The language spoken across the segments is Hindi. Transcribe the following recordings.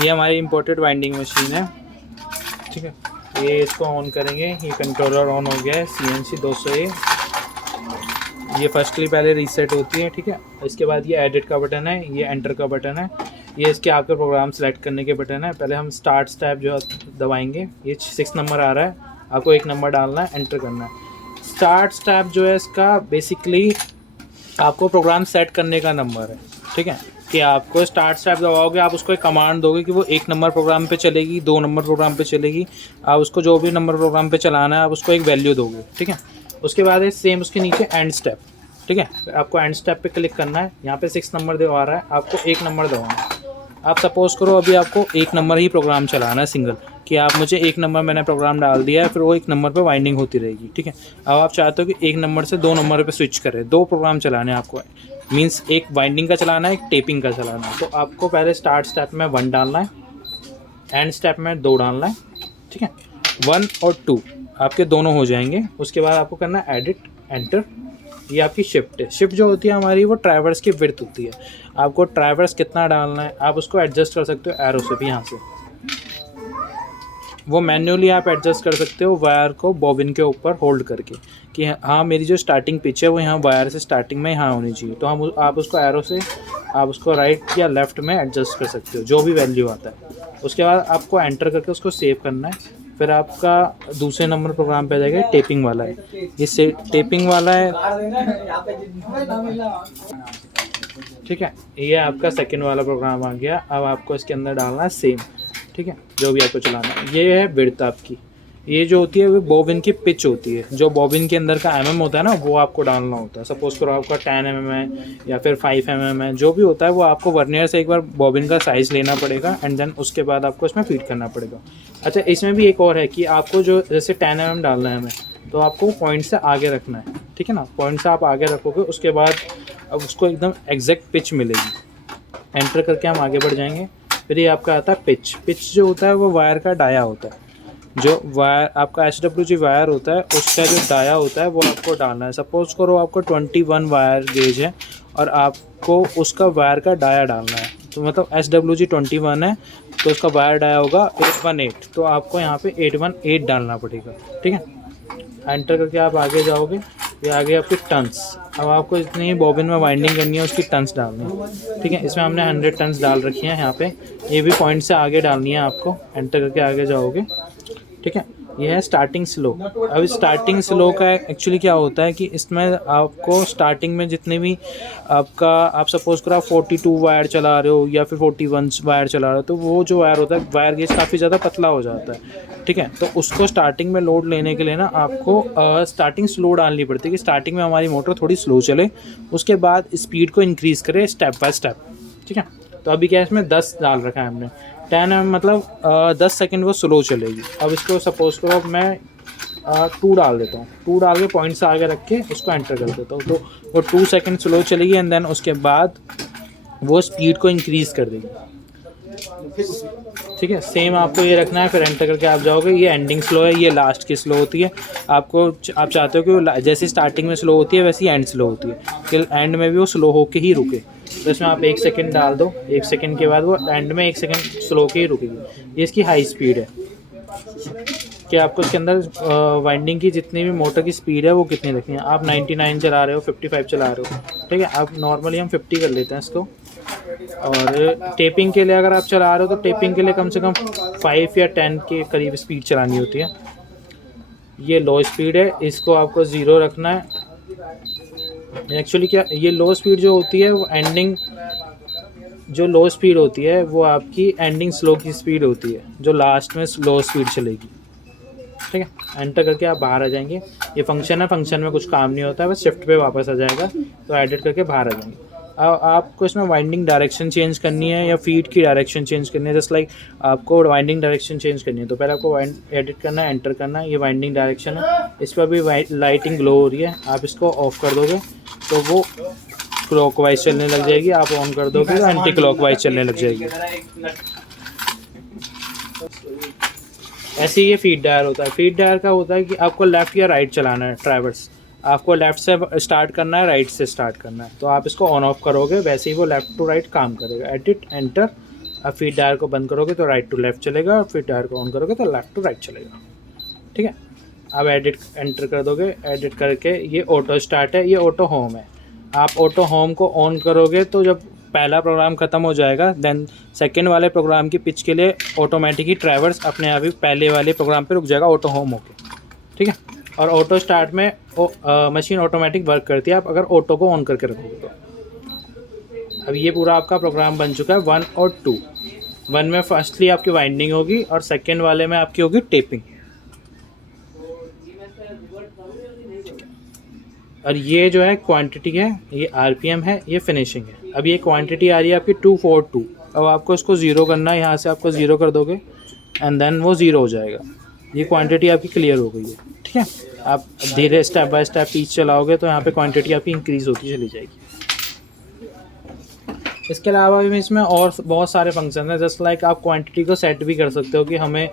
ये हमारी इम्पोर्टेड वाइंडिंग मशीन है, ठीक है। ये इसको ऑन करेंगे, ये कंट्रोलर ऑन हो गया है, CNC 200A। ये फर्स्टली पहले रीसेट होती है, ठीक है। इसके बाद ये एडिट का बटन है, ये एंटर का बटन है, ये इसके आपके प्रोग्राम सेलेक्ट करने के बटन है। पहले हम स्टार्ट स्टेप जो दबाएंगे, ये 6 नंबर आ रहा है, आपको 1 नंबर डालना है, एंटर करना है। स्टार्ट स्टेप जो है इसका बेसिकली आपको प्रोग्राम सेट करने का नंबर है, ठीक है। कि आपको स्टार्ट स्टेप दबाओगे, आप उसको एक कमांड दोगे कि वो 1 नंबर प्रोग्राम पे चलेगी, 2 नंबर प्रोग्राम पे चलेगी। आप उसको जो भी नंबर प्रोग्राम पे चलाना है आप उसको एक वैल्यू दोगे, ठीक है। उसके बाद है सेम उसके नीचे एंड स्टेप, ठीक है। आपको एंड स्टेप पे क्लिक करना है, यहाँ पे 6 नंबर दबा रहा है, आपको 1 नंबर दबाना है। आप सपोज़ करो अभी आपको 1 नंबर ही प्रोग्राम चलाना है सिंगल, कि आप मुझे 1 नंबर मैंने प्रोग्राम डाल दिया है, फिर वो 1 नंबर पे वाइंडिंग होती रहेगी, ठीक है। अब आप चाहते हो कि 1 नंबर से 2 नंबर पे स्विच करें, 2 प्रोग्राम चलाने हैं आपको, मीन्स एक वाइंडिंग का चलाना है, एक टेपिंग का चलाना है। तो आपको पहले स्टार्ट स्टेप में 1 डालना है, एंड स्टेप में 2 डालना है, ठीक है। 1 और 2 आपके दोनों हो जाएंगे। उसके बाद आपको करना है एडिट, एंटर। ये आपकी शिफ्ट है। शिफ्ट जो होती है हमारी वो ट्रैवर्स की विड्थ होती है। आपको ट्रैवर्स कितना डालना है आप उसको एडजस्ट कर सकते हो एरो से भी, यहाँ से वो मैन्युअली आप एडजस्ट कर सकते हो वायर को बॉबिन के ऊपर होल्ड करके, कि हाँ मेरी जो स्टार्टिंग पिच है वो यहाँ वायर से स्टार्टिंग में यहाँ होनी चाहिए। तो हम आप उसको एरो से आप उसको राइट या लेफ़्ट में एडजस्ट कर सकते हो, जो भी वैल्यू आता है। उसके बाद आपको एंटर करके उसको सेव करना है। फिर आपका दूसरे नंबर प्रोग्राम पे आ जाएगा, टेपिंग वाला है, ये टेपिंग वाला है, ठीक है। ये आपका सेकंड वाला प्रोग्राम आ गया। अब आपको इसके अंदर डालना है सेम, ठीक है, जो भी आपको चलाना है। ये है विड्थ आपकी, ये जो होती है वो बॉबिन की पिच होती है। जो बॉबिन के अंदर का mm होता है ना, वो आपको डालना होता है। सपोज करो आपका 10 mm है या फिर 5 mm है, जो भी होता है वो आपको वर्नियर से एक बार बॉबिन का साइज़ लेना पड़ेगा, एंड देन उसके बाद आपको इसमें फीड करना पड़ेगा। अच्छा, इसमें भी एक और है कि आपको जो जैसे 10 mm डालना है हमें, तो आपको पॉइंट से आगे रखना है, ठीक है ना। पॉइंट से आप आगे रखोगे, उसके बाद अब उसको एकदम एग्जैक्ट पिच मिलेगी। एंटर करके हम आगे बढ़ जाएंगे। फिर ये आपका आता है पिच। पिच जो होता है वो वायर का डाया होता है। जो वायर आपका HWG वायर होता है उसका जो डाया होता है वो आपको डालना है। सपोज़ करो आपको 21 वायर गेज है और आपको उसका वायर का डाया डालना है, तो मतलब SWG 21 है तो उसका वायर डाया होगा 818, तो आपको यहाँ पे 818 डालना पड़ेगा, ठीक है। एंटर करके आप आगे जाओगे, ये आगे आपकी टन्स। अब आपको जितनी बॉबिन में वाइंडिंग करनी है उसकी टन्स डालनी है, ठीक है। इसमें हमने 100 टन्स डाल रखी हैं यहाँ पे। ये भी पॉइंट से आगे डालनी है आपको। एंटर करके आगे जाओगे, ठीक है। ये है स्टार्टिंग स्लो। अब स्टार्टिंग स्लो का एक्चुअली क्या होता है कि इसमें आपको स्टार्टिंग में जितने भी आपका आप सपोज़ करो आप 42 वायर चला रहे हो या फिर 41 वायर चला रहे हो, तो वो जो वायर होता है वायर गेज काफ़ी ज़्यादा पतला हो जाता है, ठीक है। तो उसको स्टार्टिंग में लोड लेने के लिए ना आपको स्टार्टिंग स्लो डालनी पड़ती है, कि स्टार्टिंग में हमारी मोटर थोड़ी स्लो चले, उसके बाद स्पीड को इंक्रीज़ करे स्टेप बाय स्टेप, ठीक है। तो अभी क्या इसमें 10 डाल रखा है हमने, 10 mm मतलब 10 सेकंड वो स्लो चलेगी। अब इसको सपोज़ करो मैं 2 डाल देता हूँ, 2 डाल के पॉइंट से आगे रख के उसको एंटर कर देता हूँ, तो वो 2 सेकंड स्लो चलेगी, एंड देन उसके बाद वो स्पीड को इंक्रीज़ कर देगी, ठीक है। सेम आपको ये रखना है। फिर एंटर करके आप जाओगे, ये एंडिंग स्लो है, ये लास्ट की स्लो होती है। आपको आप चाहते हो कि जैसे स्टार्टिंग में स्लो होती है वैसी एंड स्लो होती है, कि एंड में भी वो स्लो होके ही रुके। तो इसमें आप 1 सेकंड डाल दो, 1 सेकंड के बाद वो एंड में 1 सेकंड स्लो के ही रुकेगी। ये इसकी हाई स्पीड है, कि आपको इसके अंदर वाइंडिंग की जितनी भी मोटर की स्पीड है वो कितनी रखनी है। आप 99 चला रहे हो, 55 चला रहे हो, ठीक है। आप नॉर्मली हम 50 कर लेते हैं इसको। और टेपिंग के लिए अगर आप चला रहे हो तो टेपिंग के लिए कम से कम 5 या 10 के करीब स्पीड चलानी होती है। ये लो स्पीड है, इसको आपको 0 रखना है। एक्चुअली क्या, ये लो स्पीड जो होती है वो एंडिंग, जो लो स्पीड होती है वो आपकी एंडिंग स्लो की स्पीड होती है, जो लास्ट में स्लो स्पीड चलेगी, ठीक है। एंटर करके आप बाहर आ जाएंगे। ये फंक्शन है, फंक्शन में कुछ काम नहीं होता है, बस शिफ्ट पे वापस आ जाएगा, तो एडिट करके बाहर आ जाएंगे। अब आपको इसमें वाइंडिंग डायरेक्शन चेंज करनी है या फीड की डायरेक्शन चेंज करनी है, जस्ट लाइक आपको वाइंडिंग डायरेक्शन चेंज करनी है, तो पहले आपको एडिट करना है, एंटर करना है। ये वाइंडिंग डायरेक्शन है, इस पर भी लाइटिंग ग्लो हो रही है। आप इसको ऑफ कर दोगे तो वो क्लॉकवाइज चलने लग जाएगी, आप ऑन कर दोगे तो एंटी क्लॉकवाइज चलने लग जाएगी। ऐसे ही ये फीड डायर होता है। फीड डायर का होता है कि आपको लेफ़्ट या राइट चलाना है ट्रैवर्स, आपको लेफ़्ट से स्टार्ट करना है, राइट से स्टार्ट करना है, तो आप इसको ऑन ऑफ करोगे वैसे ही वो लेफ़्ट टू राइट काम करेगा। एडिट, एंटर, अब फीड डायल को बंद करोगे तो राइट टू लेफ़्ट चलेगा, और फीड डायल को ऑन करोगे तो लेफ़्ट टू राइट चलेगा। ठीक है, अब एडिट एंटर कर दोगे, एडिट करके ये ऑटो स्टार्ट है, ये ऑटो होम है। आप ऑटो होम को ऑन करोगे तो जब पहला प्रोग्राम ख़त्म हो जाएगा, देन सेकंड वाले प्रोग्राम की पिच के लिए ऑटोमेटिक ही ट्रैवर्स अपने आप ही पहले वाले प्रोग्राम पे रुक जाएगा ऑटो होम होके। ठीक है, और ऑटो स्टार्ट में मशीन ऑटोमेटिक वर्क करती है आप अगर ऑटो को ऑन करके रखोगे तो। अब ये पूरा आपका प्रोग्राम बन चुका है 1 और 2। 1 में फर्स्टली आपकी वाइंडिंग होगी और सेकेंड वाले में आपकी होगी टेपिंग। और ये जो है क्वांटिटी है, ये आरपीएम है, ये फिनिशिंग है। अब ये क्वांटिटी आ रही है आपकी 242। अब आपको इसको ज़ीरो करना है, यहाँ से आपको ज़ीरो कर दोगे एंड देन वो ज़ीरो हो जाएगा। ये क्वांटिटी आपकी क्लियर हो गई है। ठीक है, आप धीरे स्टेप बाय स्टेप पीस चलाओगे तो यहाँ पे क्वांटिटी आपकी इंक्रीज़ होती चली जाएगी। इसके अलावा भी इसमें और बहुत सारे फंक्शन हैं, जस्ट लाइक आप क्वांटिटी को सेट भी कर सकते हो कि हमें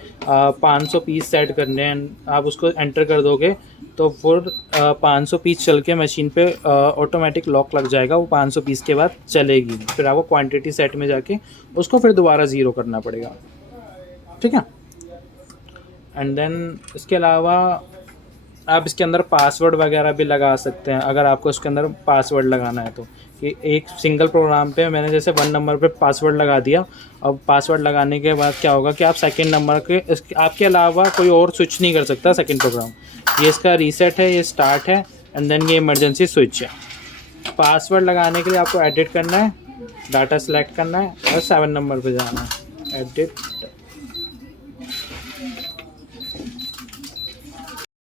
500 पीस सेट करने हैं। आप उसको एंटर कर दोगे तो फिर 500 पीस चल के मशीन पे ऑटोमेटिक लॉक लग जाएगा, वो 500 पीस के बाद चलेगी। फिर आपको क्वांटिटी सेट में जाके उसको फिर दोबारा ज़ीरो करना पड़ेगा। ठीक है, एंड देन इसके अलावा आप इसके अंदर पासवर्ड वगैरह भी लगा सकते हैं अगर आपको इसके अंदर पासवर्ड लगाना है तो। कि एक सिंगल प्रोग्राम पे मैंने जैसे 1 नंबर पे पासवर्ड लगा दिया। अब पासवर्ड लगाने के बाद क्या होगा कि आप सेकंड नंबर के आपके अलावा कोई और स्विच नहीं कर सकता सेकंड प्रोग्राम। ये इसका रीसेट है, ये स्टार्ट है एंड देन ये इमरजेंसी स्विच है। पासवर्ड लगाने के लिए आपको एडिट करना है, डाटा सेलेक्ट करना है और 7 नंबर पे जाना है, एडिट